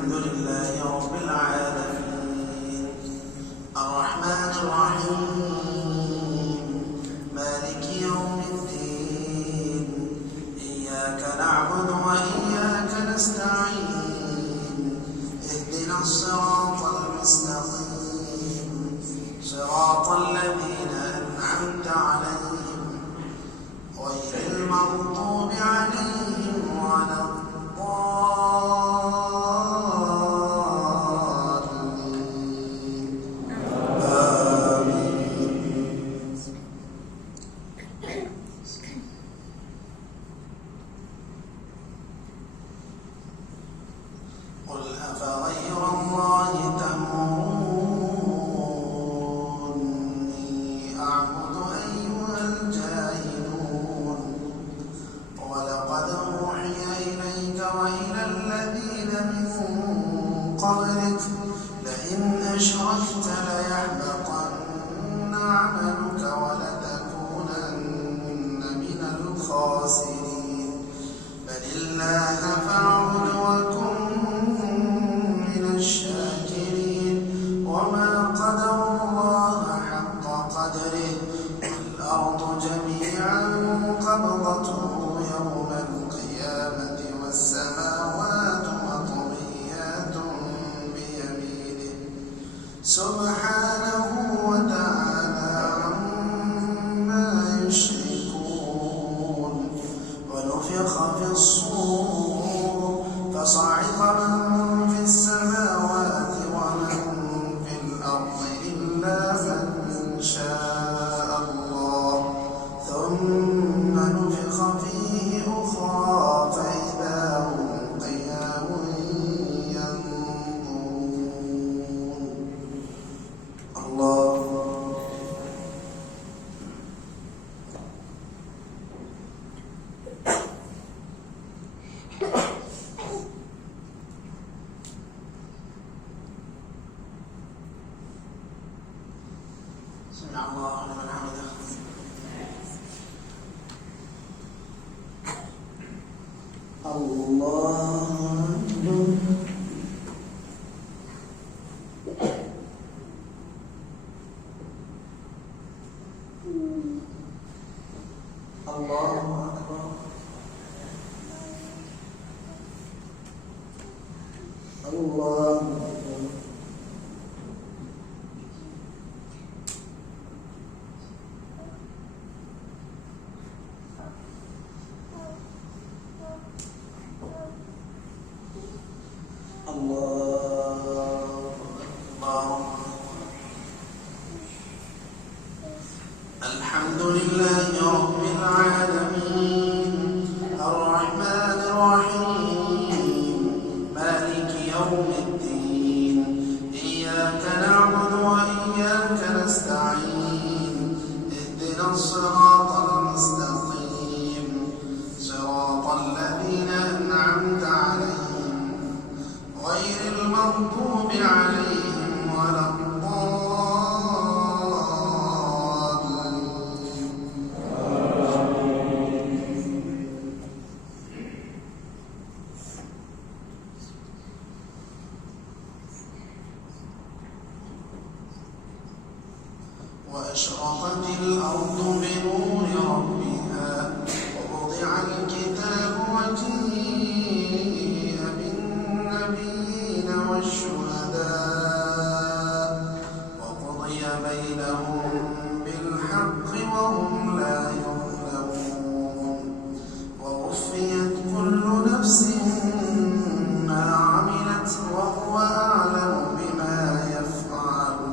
الحمد لله رب العالمين الرحمن الرحيم مالك يوم الدين إياك نعبد وإياك نستعين اهدنا الصراط المستقيم صراط الذين أنعمت عليهم غير المغضوب عليهم ولا قل أفغير الله تأمروني أعبد أيها الجاهلون ولقد أوحي إليك وإلى الذين من قبلك لئن أشركت ليحبطن عملك ولتكونن من الخاسرين بل الله فاعبد وكن من الشاكرين وما قدر الله حق قدره والأرض جميعا قبضته يوم القيامة والسماوات مطويات بيمينه سبحانه وتعالى عما يشركون ونفخ في الصور فصعق من في السماوات ومن في الأرض إلا من شاء الله ثم نفخ فيه أخرى فإذا هم قيام ينظرون الله سمع الله لمن حمده الله أكبر الله أكبر الله أكبر الحمد لله رب العالمين الرحمن الرحيم مالك يوم الدين إياك نعبد وإياك نستعين اهدنا الصراط المستقيم صراط الذين أنعمت عليهم غير المغضوب عليهم ولا وأشرقت الأرض بنور ربها ووضع الكتاب وجيء بالنبيين والشهداء وقضي بينهم بالحق وهم لا يظلمون ووفيت كل نفس ما عملت وهو أعلم بما يفعلون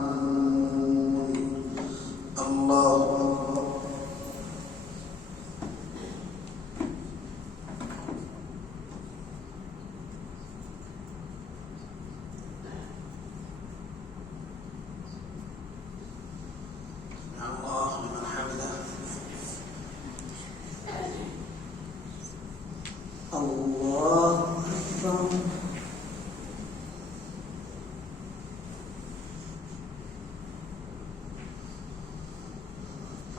الله أكبر سمع الله لمن حمده الله أكبر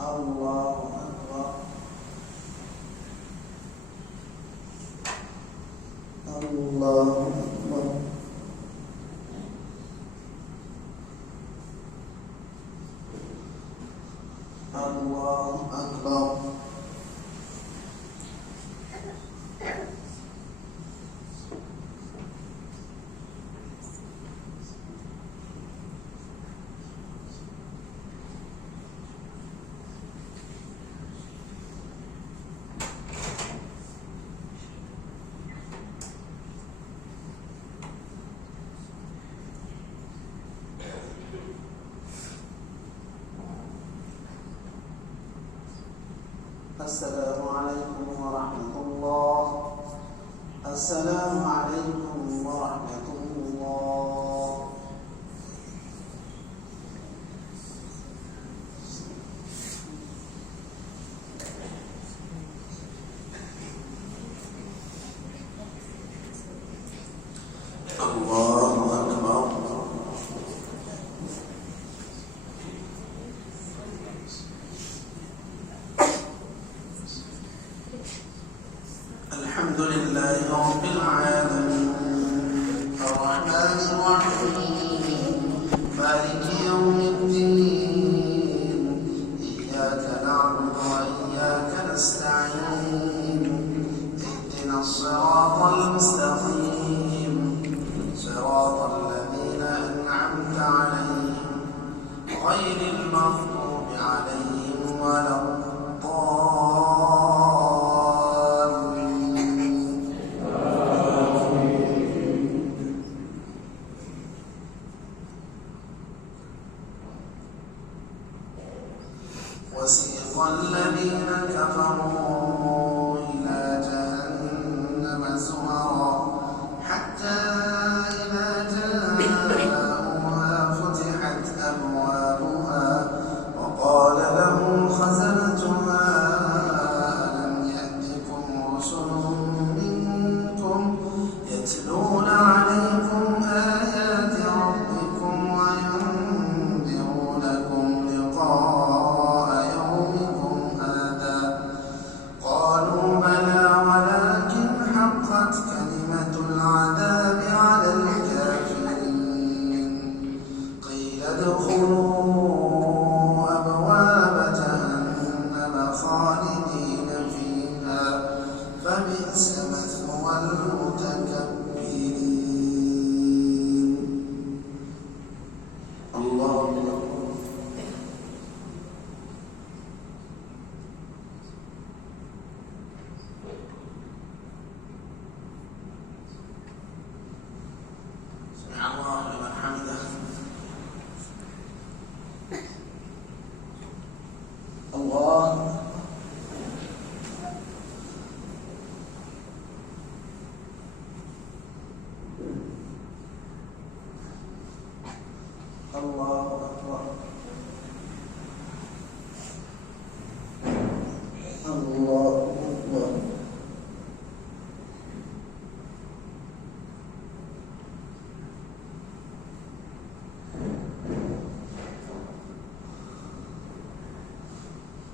الله أكبر الله أكبر السلام عليكم ورحمة الله. السلام عليكم ورحمة الله. الله أكبر. الحمد لله رب العالمين الرحمن الرحيم مالك يوم الدين إياك نعبد وإياك نستعين اهدنا الصراط المستقيم صراط الذين أنعمت عليهم غير المغضوب عليهم ولا وسيق الذين كفروا إلى جهنم زمرا حتى إذا جاءوها فتحت أبوابها وقال لهم خزنتها ألم يأتكم رسل منكم يتلون عليكم آيات ربكم وينذرونكم لقاء يومكم هذا قالوا بلى ولكن حقت كلمة العذاب على الكافرين قيل ادخلوا أبواب جهنم خالدين فيها فبئس مثوى المتكبرين. الله أكبر. سمع الله لمن حمده. الله الله أكبر. الله أكبر.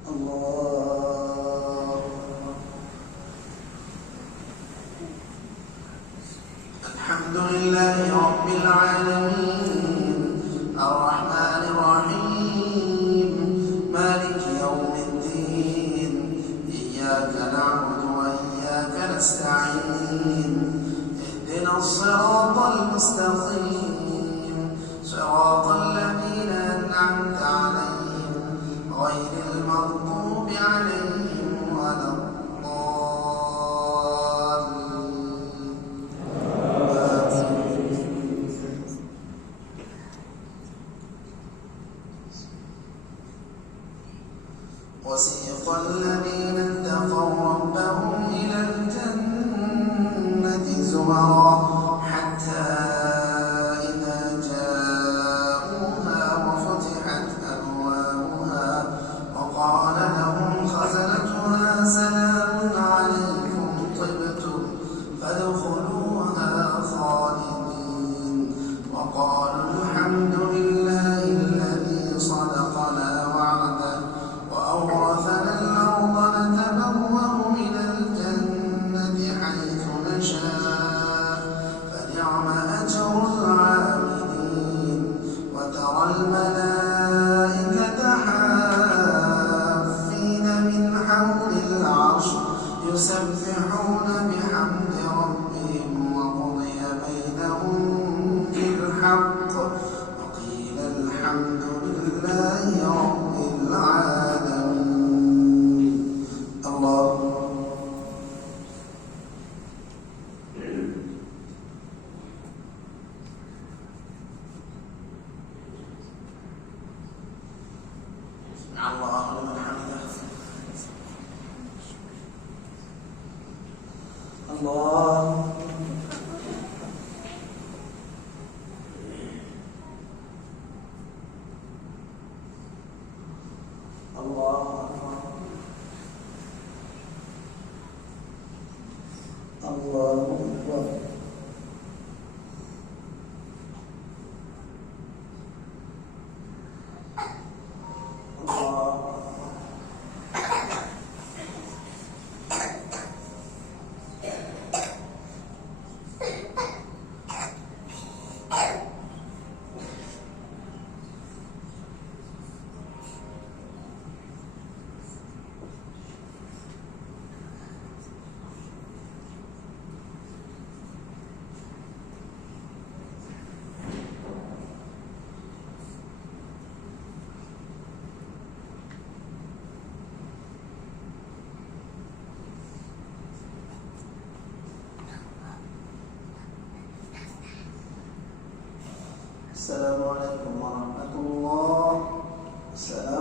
الله الحمد لله رب العالمين الرحمن الرحيم مالك يوم الدين إياك نعبد وإياك نستعين اهدنا الصراط المستقيم صراط الذين أنعمت عليهم غير المغضوب عليهم ولا وسيق الذين اتقوا ربهم إلى الجنة زمرا حتى إذا جاءوها وفتحت أبوابها وقال لهم خزنتها سلام عليكم طبتم فادخلوها خالدين وقالوا الحمد لله الذي صدقنا وعده وأورثنا الأرض نتبوأ من الجنة حيث نشاء فنعم أجر العاملين وترى الملائكة حافين من حول العرش يسبحون بحمد ربهم وقضي بينهم بالحق وقيل الحمد لله رب العالمين. الله الله أكبر. الله أكبر. السلام عليكم ورحمة الله. السلام